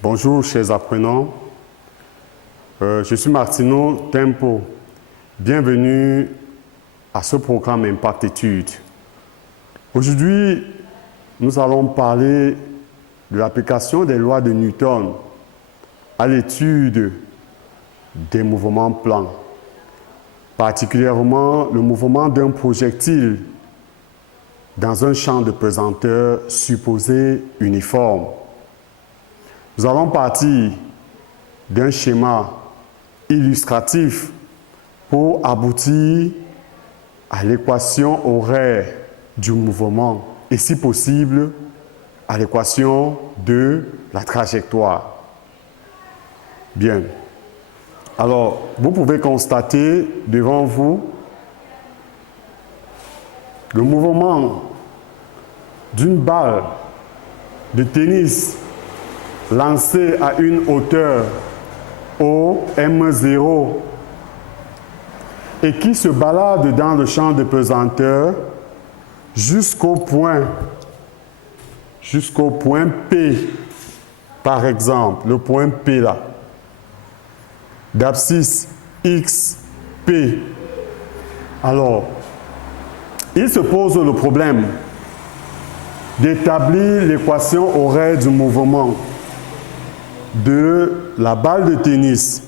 Bonjour chers apprenants, je suis Martino Tempo. Bienvenue à ce programme Impact Études. Aujourd'hui, nous allons parler de l'application des lois de Newton à l'étude des mouvements plans, particulièrement le mouvement d'un projectile dans un champ de pesanteur supposé uniforme. Nous allons partir d'un schéma illustratif pour aboutir à l'équation horaire du mouvement et, si possible, à l'équation de la trajectoire. Bien. Alors, vous pouvez constater devant vous le mouvement d'une balle de tennis lancée à une hauteur O, M0 et qui se balade dans le champ de pesanteur jusqu'au point P, par exemple, le point P là, d'abscisse XP. Alors, il se pose le problème d'établir l'équation horaire du mouvement de la balle de tennis.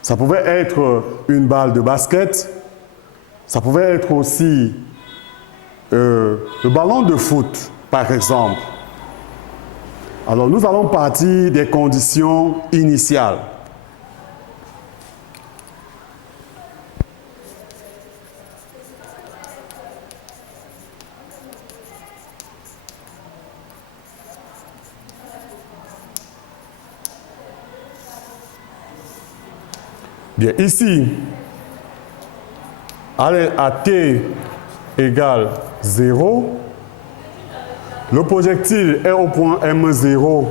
Ça pouvait être une balle de basket, ça pouvait être aussi le ballon de foot, par exemple. Alors, nous allons partir des conditions initiales. Bien, ici, à t égale 0, le projectile est au point M0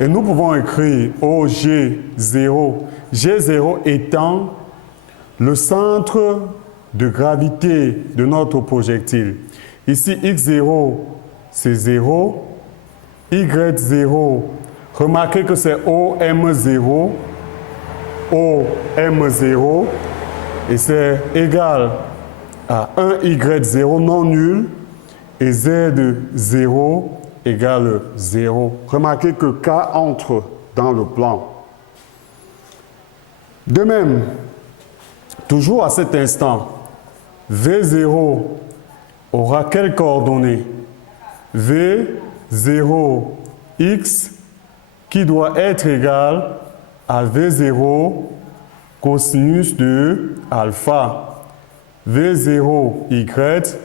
et nous pouvons écrire OG0, G0 étant le centre de gravité de notre projectile. Ici, X0, c'est 0, Y0, remarquez que c'est OM0, OM0 et c'est égal à 1Y0 non nul et Z0 égale 0. Remarquez que K entre dans le plan. De même, toujours à cet instant, V0 aura quelles coordonnées? V0x qui doit être égal à V0 cosinus de alpha, V0y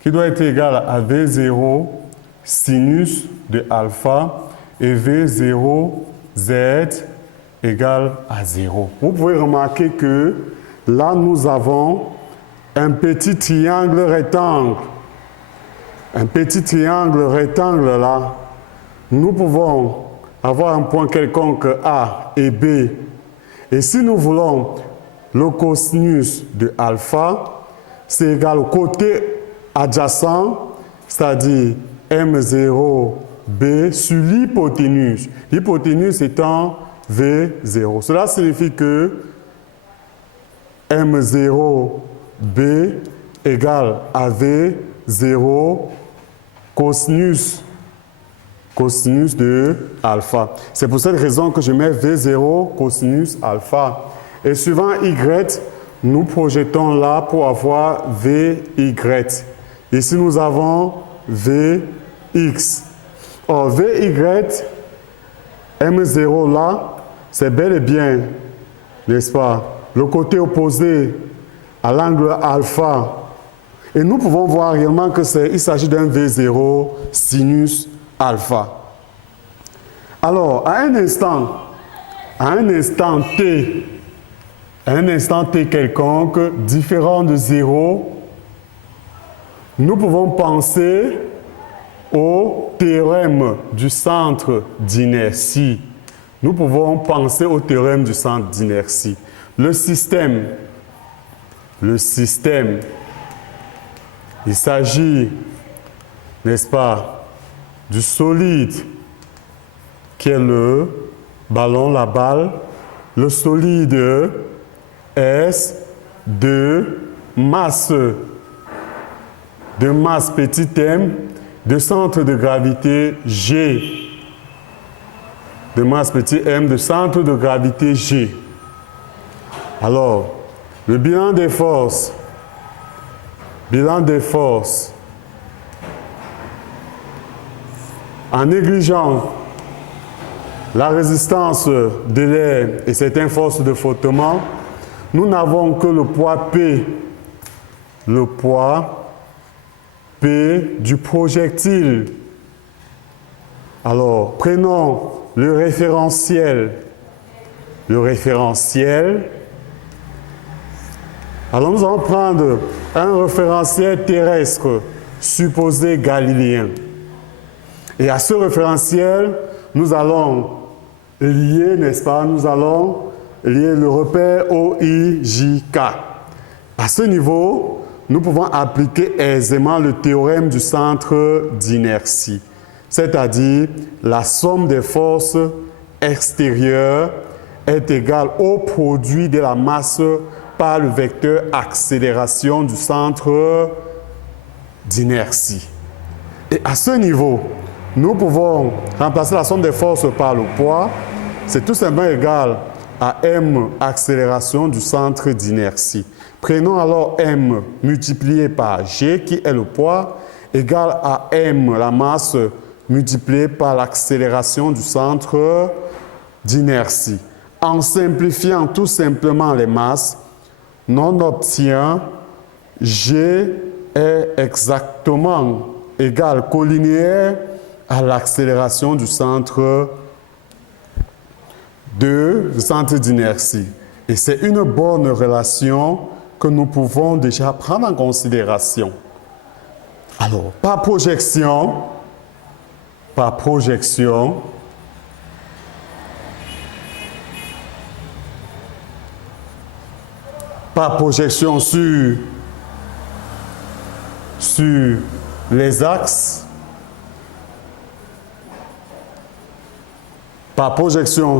qui doit être égal à V0 sinus de alpha et V0z égale à 0. Vous pouvez remarquer que là nous avons un petit triangle rectangle. Un petit triangle rectangle là, nous pouvons avoir un point quelconque A et B. Et si nous voulons le cosinus de alpha, c'est égal au côté adjacent, c'est-à-dire M0B sur l'hypoténuse. L'hypoténuse étant V0. Cela signifie que M0B égale à V0 cosinus de alpha. C'est pour cette raison que je mets V0 cosinus alpha. Et suivant Y, nous projetons là pour avoir VY. Ici, nous avons VX. Or, VY, M0 là, c'est bel et bien, n'est-ce pas, le côté opposé à l'angle alpha. Et nous pouvons voir réellement qu'il s'agit d'un V0 sinus alpha. Alors, à un instant T quelconque, différent de 0, nous pouvons penser au théorème du centre d'inertie. Nous pouvons penser au théorème du centre d'inertie. Le système, il s'agit, n'est-ce pas, du solide qui est le ballon, la balle, le solide S de masse petit m, de centre de gravité G. De masse petit m, de centre de gravité G. Alors, le bilan des forces. En négligeant la résistance de l'air et certaines forces de frottement, nous n'avons que le poids P du projectile. Alors, prenons le référentiel. Alors, nous allons prendre un référentiel terrestre supposé galiléen. Et à ce référentiel, nous allons lier, n'est-ce pas, nous allons lier le repère OIJK. À ce niveau, nous pouvons appliquer aisément le théorème du centre d'inertie, c'est-à-dire la somme des forces extérieures est égale au produit de la masse par le vecteur accélération du centre d'inertie. Et à ce niveau, nous pouvons remplacer la somme des forces par le poids. C'est tout simplement égal à m accélération du centre d'inertie. Prenons alors m multiplié par g qui est le poids, égal à m la masse multiplié par l'accélération du centre d'inertie. En simplifiant tout simplement les masses, on obtient g est exactement égal collinéaire à l'accélération du centre d'inertie. Et c'est une bonne relation que nous pouvons déjà prendre en considération. Alors, par projection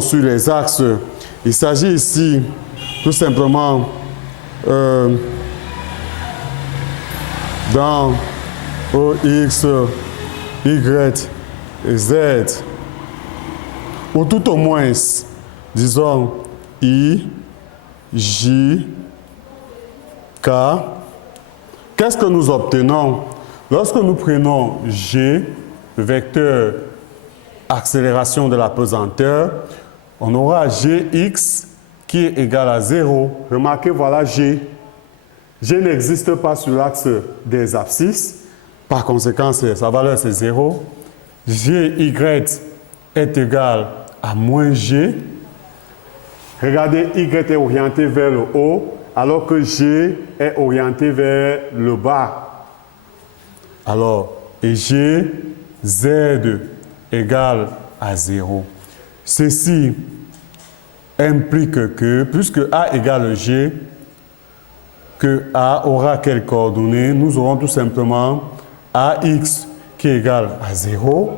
sur les axes, il s'agit ici tout simplement dans X, Y et Z, ou tout au moins, disons, I, J, K. Qu'est-ce que nous obtenons? Lorsque nous prenons G, le vecteur accélération de la pesanteur, on aura Gx qui est égal à 0. Remarquez, voilà G. G n'existe pas sur l'axe des abscisses. Par conséquent, sa valeur c'est 0. Gy est égal à moins G. Regardez, Y est orienté vers le haut, alors que G est orienté vers le bas. Alors, et G, Z égale à 0. Ceci implique que, puisque A égale G, que A aura quelles coordonnées? Nous aurons tout simplement AX qui est égal à 0,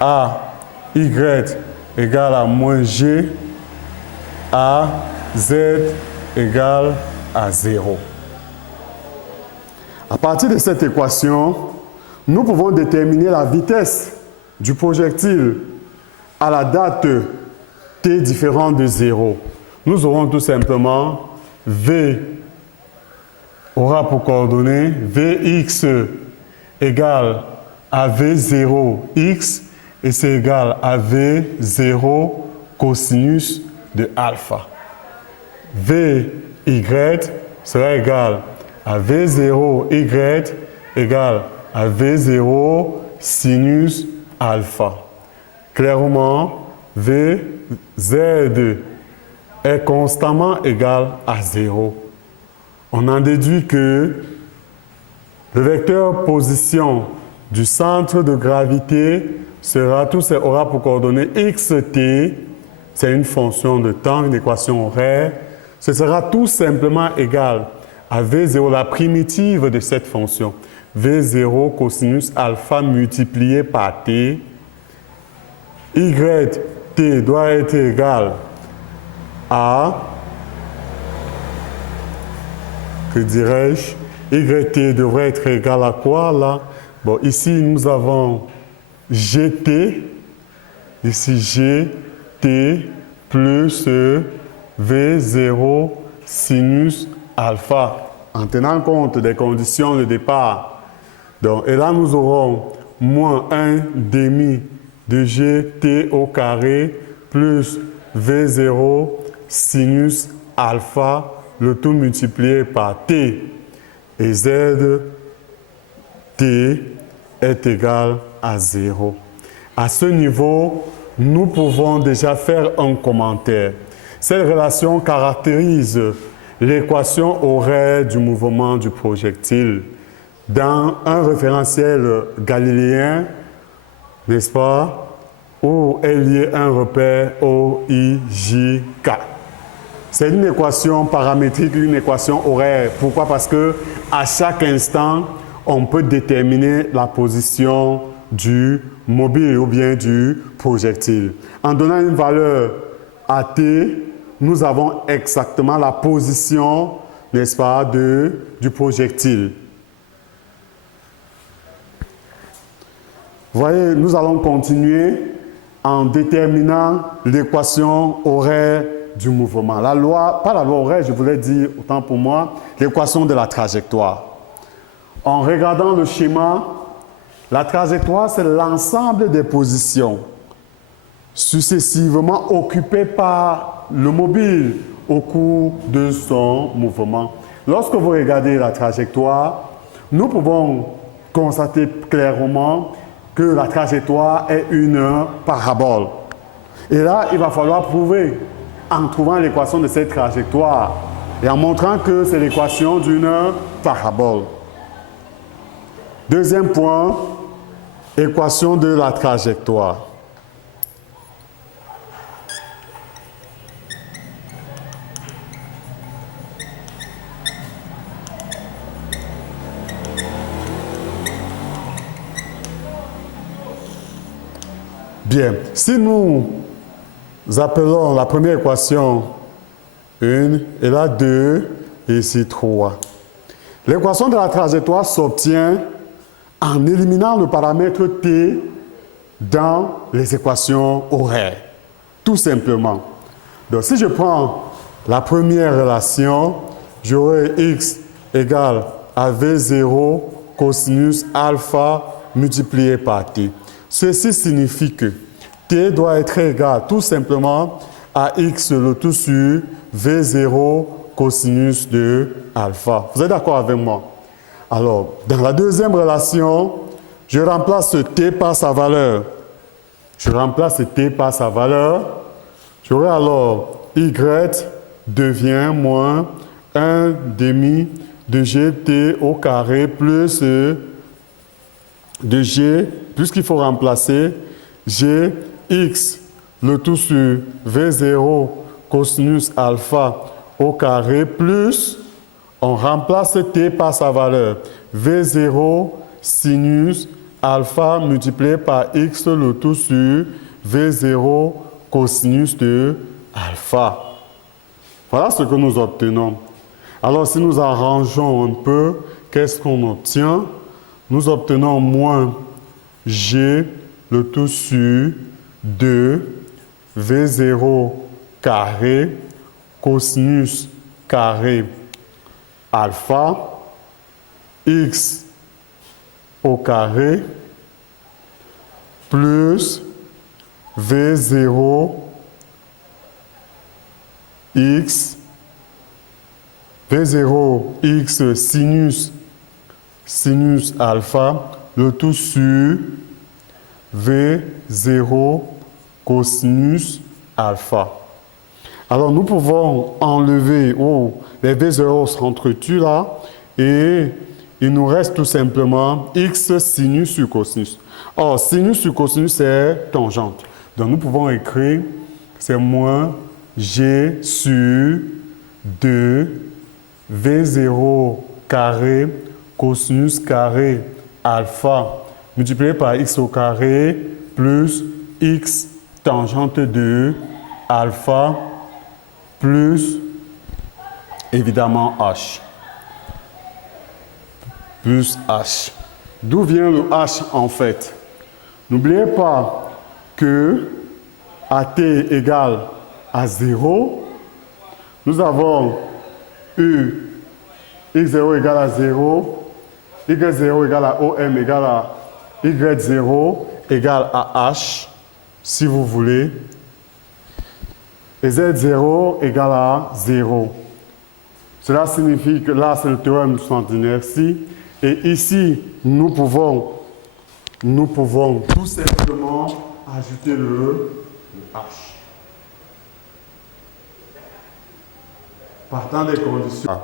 AY égale à moins G, AZ égale à 0. À partir de cette équation, nous pouvons déterminer la vitesse du projectile à la date t différente de 0. Nous aurons tout simplement V aura pour coordonnées Vx égale à V0x et c'est égal à V0 cosinus de alpha. Vy sera égal à V0y égale à V0 sinus alpha. Clairement, Vz est constamment égal à 0. On en déduit que le vecteur position du centre de gravité aura pour coordonnées xt, c'est une fonction de temps, une équation horaire. Ce sera tout simplement égal à V0, la primitive de cette fonction. V0 cosinus alpha multiplié par t YT doit être égal à, que dirais-je, YT devrait être égal à quoi là? Bon, ici nous avons GT, ici GT plus V0 sinus alpha, en tenant compte des conditions de départ. Donc, et là, nous aurons moins 1 demi de GT au carré plus V0 sinus alpha, le tout multiplié par T. Et Z T est égal à 0. À ce niveau, nous pouvons déjà faire un commentaire. Cette relation caractérise l'équation horaire du mouvement du projectile dans un référentiel galiléen, n'est-ce pas, où est lié un repère OIJK. C'est une équation paramétrique, une équation horaire. Pourquoi? Parce que à chaque instant, on peut déterminer la position du mobile ou bien du projectile. En donnant une valeur à T, nous avons exactement la position, n'est-ce pas, du projectile. Vous voyez, nous allons continuer en déterminant l'équation horaire du mouvement. La loi, pas la loi horaire, je voulais dire, autant pour moi, l'équation de la trajectoire. En regardant le schéma, la trajectoire, c'est l'ensemble des positions successivement occupées par le mobile au cours de son mouvement. Lorsque vous regardez la trajectoire, nous pouvons constater clairement que la trajectoire est une parabole. Et là, il va falloir prouver en trouvant l'équation de cette trajectoire et en montrant que c'est l'équation d'une parabole. Deuxième point, équation de la trajectoire. Bien, si nous appelons la première équation 1 et la 2 et ici 3, l'équation de la trajectoire s'obtient en éliminant le paramètre T dans les équations horaires, tout simplement. Donc, si je prends la première relation, j'aurai x égale à V0 cosinus alpha multiplié par T. Ceci signifie que T doit être égal tout simplement à x le tout sur V0 cosinus de alpha. Vous êtes d'accord avec moi? Alors, dans la deuxième relation, je remplace T par sa valeur. Je remplace T par sa valeur. J'aurai alors Y devient moins 1 demi de GT au carré plus de G, puisqu'il faut remplacer G, X, le tout sur V0 cosinus alpha au carré plus, on remplace T par sa valeur, V0 sinus alpha multiplié par X, le tout sur V0 cosinus de alpha. Voilà ce que nous obtenons. Alors, si nous arrangeons un peu, qu'est-ce qu'on obtient? Nous obtenons moins G, le tout sur 2 V0 carré cosinus carré alpha x au carré plus V0 x sinus alpha, le tout sur V0 cosinus alpha. Alors, nous pouvons enlever, les V0 s'entretuent là, et il nous reste tout simplement x sinus sur cosinus. Or, sinus sur cosinus, c'est tangente. Donc, nous pouvons écrire, c'est moins g sur 2 V0 carré cosinus carré alpha multiplié par x au carré plus x tangente de alpha plus évidemment h. Plus h. D'où vient le h en fait? N'oubliez pas que AT égale à 0, nous avons eu x0 égale à 0, y0 égale à OM égale à y0 égale à h, si vous voulez, et z0 égale à 0. Cela signifie que là, c'est le théorème du centre d'inertie, et ici, nous pouvons tout simplement ajouter le h. Partant des conditions.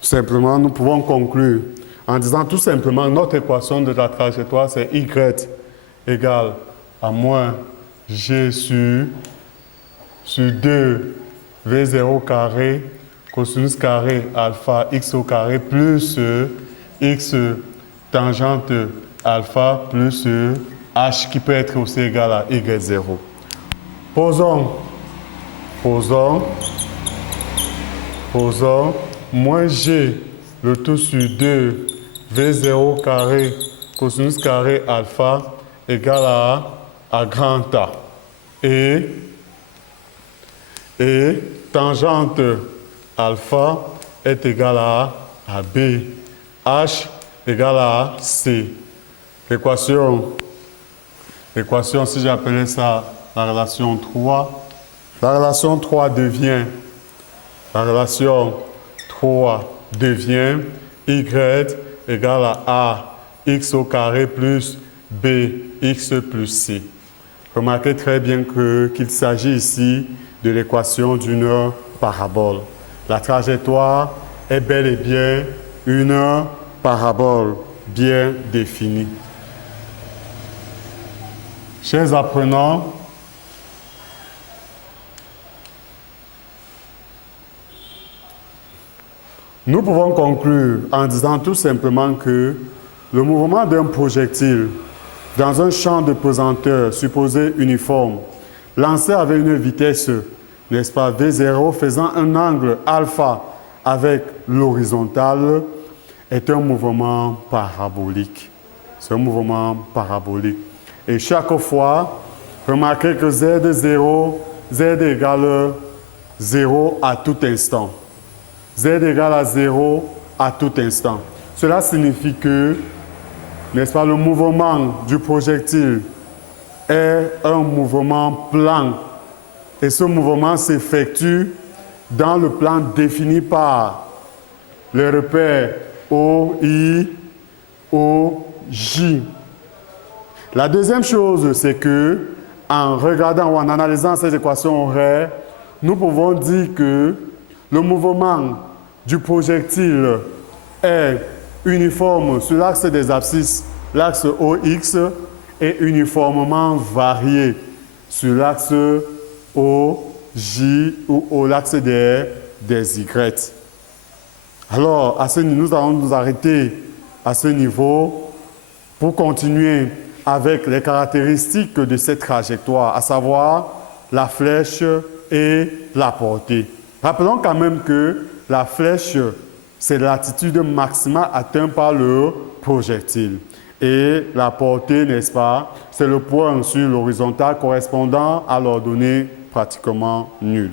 Tout simplement, nous pouvons conclure en disant tout simplement notre équation de la trajectoire, c'est y égale à moins g sur 2 v0 carré cosinus carré alpha x au carré plus x tangente alpha plus h qui peut être aussi égal à y0. Posons moins g le tout sur 2 v0 carré cosinus carré alpha égale à grand A. Et tangente alpha est égale à B. H égale à C. L'équation, si j'appelais ça la relation 3, la relation 3 devient y égale à x au carré plus bx plus c. Remarquez très bien qu'il s'agit ici de l'équation d'une parabole. La trajectoire est bel et bien une parabole bien définie. Chers apprenants, nous pouvons conclure en disant tout simplement que le mouvement d'un projectile dans un champ de pesanteur supposé uniforme, lancé avec une vitesse, n'est-ce pas, V0, faisant un angle alpha avec l'horizontale, est un mouvement parabolique. C'est un mouvement parabolique. Et chaque fois, remarquez que z égale 0 à tout instant. Z égale à 0 à tout instant. Cela signifie que, n'est-ce pas, le mouvement du projectile est un mouvement plan. Et ce mouvement s'effectue dans le plan défini par les repères O, I, O, J. La deuxième chose, c'est que, en regardant ou en analysant ces équations horaires, nous pouvons dire que le mouvement du projectile est uniforme sur l'axe des abscisses, l'axe OX, et uniformément varié sur l'axe OJ ou l'axe des Y. Alors, nous allons nous arrêter à ce niveau pour continuer avec les caractéristiques de cette trajectoire, à savoir la flèche et la portée. Rappelons quand même que la flèche, c'est l'altitude maximale atteinte par le projectile. Et la portée, n'est-ce pas, c'est le point sur l'horizontale correspondant à l'ordonnée pratiquement nulle.